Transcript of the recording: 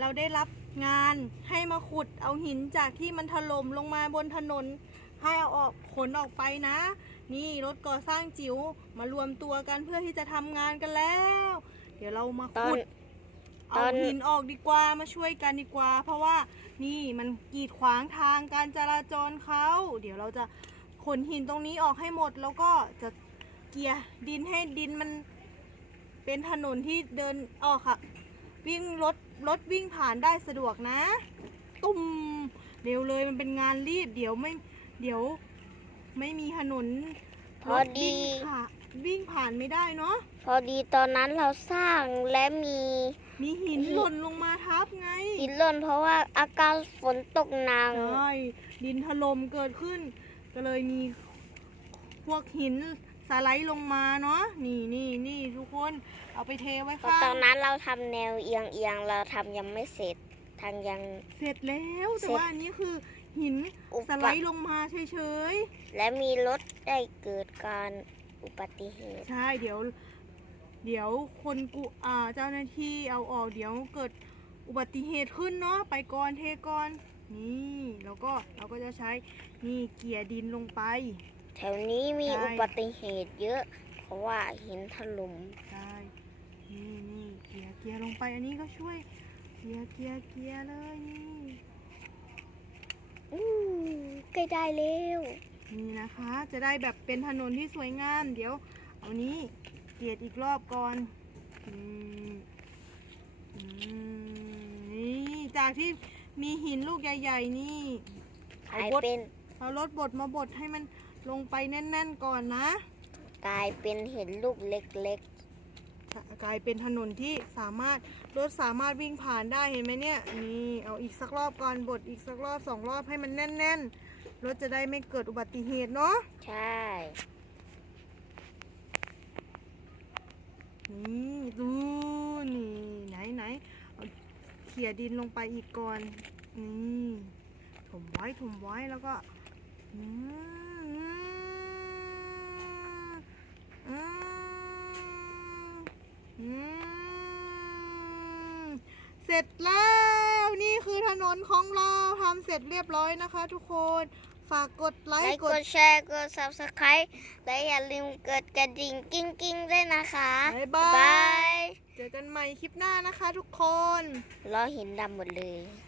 เราได้รับงานให้มาขุดเอาหินจากที่มันถล่มลงมาบนถนน ให้เอาออกขนออกไปนะ นี่รถก่อสร้างจิ๋วมารวมตัวกันเพื่อที่จะทำงานกันแล้ว เดี๋ยวเรามาตอนขุดตเอาอนหินออกดีกว่ามาช่วยกันดีกว่า เพราะว่านี่มันกีดขวางทางการจราจรเขาเดี๋ยวเราจะขนหินตรงนี้ออกให้หมด แล้วก็จะเกียร์ดินให้ดินมัน เป็นถนนที่เดินออกค่ะวิ่งรถ รถวิ่งผ่านได้สะดวกนะ ตุ้มเร็วเลยมันเป็นงานรีบ เดี๋ยวไม่เดี๋ยว ไม่มีถนนพอดีรถวิ่งผ่าวิ่งผ่านไม่ได้เนาะพอดีตอนนั้นเราสร้างและมีมีหินหล่นลงมาทับไง หินหล่นเพราะว่าอากาศฝนตกหนักใช่ดินถล่มเกิดขึ้น ก็เลยมีพวกหิน สไลด์ลงมาเนาะนี่นี่นี่ทุกคนเอาไปเทไว้เพราะข้างตอนนั้นเราทำแนวเอียงเอียงๆเราทำยังไม่เสร็จทางยัง เสร็จแล้วแต่เสร็จว่าอันนี้คือหินอุสปไลด์ลงมาเฉยและมีรถได้เกิดการอุบัติเหตุ ๆใช่เดี๋ยว เดี๋ยวคนกุอ่าเจ้าหน้าที่เอาออกเดี๋ยวเกิดอุบัติเหตุขึ้นเนาะไปก่อนเทก่อนนี่แล้วก็เราก็จะใช้นี่เกี่ยดินลงไป แถวนี้มีใช่ อุบัติเหตุเยอะ เพราะว่าหินถล่มใช่นี่นี่เกียร์เกียร์ลงไปอันนี้ก็ช่วยเกียร์เกียร์เกียร์เลยนี่ อู้ใกล้ได้แล้วนี่นะคะจะได้แบบเป็นถนนที่สวยงาม เดี๋ยว เอานี้เกียร์อีกรอบก่อนอืมอืมนี่จากที่มีหินลูกใหญ่ ๆ นี่กลายเป็นเอารถบดมาบดให้มัน ลงไปแน่น ๆ ก่อนนะ กลายเป็นเห็นลูกเล็กกลายเป็นถนนที่สามารถรถสามารถวิ่งผ่านได้เห็นไหมเนี่ยนี่เอาอีกสักรอบก่อนบดอีกสักรอบสองรอบให้มันแน่น ๆ รถจะได้ไม่เกิดอุบัติเหตุเนาะๆใช่นี่ดูนี่ไหนไหนเอาเขี่ยดินลงไปอีกก่อนนี่ถมไว้ถมไว้แล้วก็อืมอืมอืม เสร็จแล้วนี่คือถนนของเราทำเสร็จเรียบร้อยนะคะ ทุกคนฝากกดไลไลค์ค์กกดดแชร์กด subscribe และอย่าลืมกดกระดิ่งกิ้งกิ้งๆด้วยนะคะบ๊ายบายบายเจอกันใหม่คลิปหน้านะคะทุกคนล้อหินดำหมดเลยใ